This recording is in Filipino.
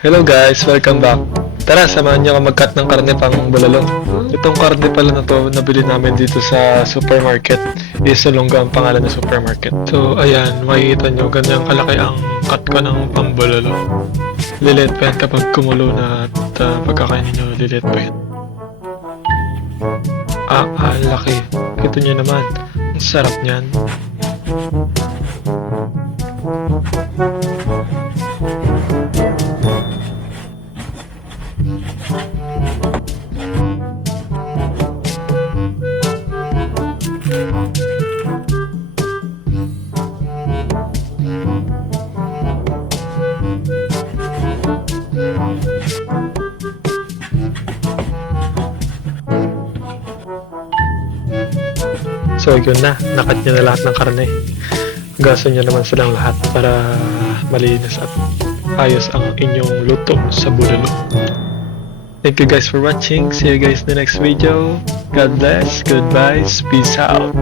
Hello guys, welcome back. Tara, samahan niyo ako mag-cut ng karne pang bulalo. Itong karne pala na to, nabili namin dito sa supermarket. Isolongga ang pangalan ng supermarket. So, ayan, makikita nyo, ganyan kalaki ang cut ko ng pambulalo. Lilit pa yan kapag kumulo na at pagkakainin nyo, lilit pa yan. Laki. Kita nyo naman, ang sarap niyan. So yun na, nakat nyo na lahat ng karne. Gaso nyo naman silang lahat para malinis at ayos ang inyong luto sa bulalo. Thank you guys for watching. See you guys in the next video. God bless, goodbye, peace out.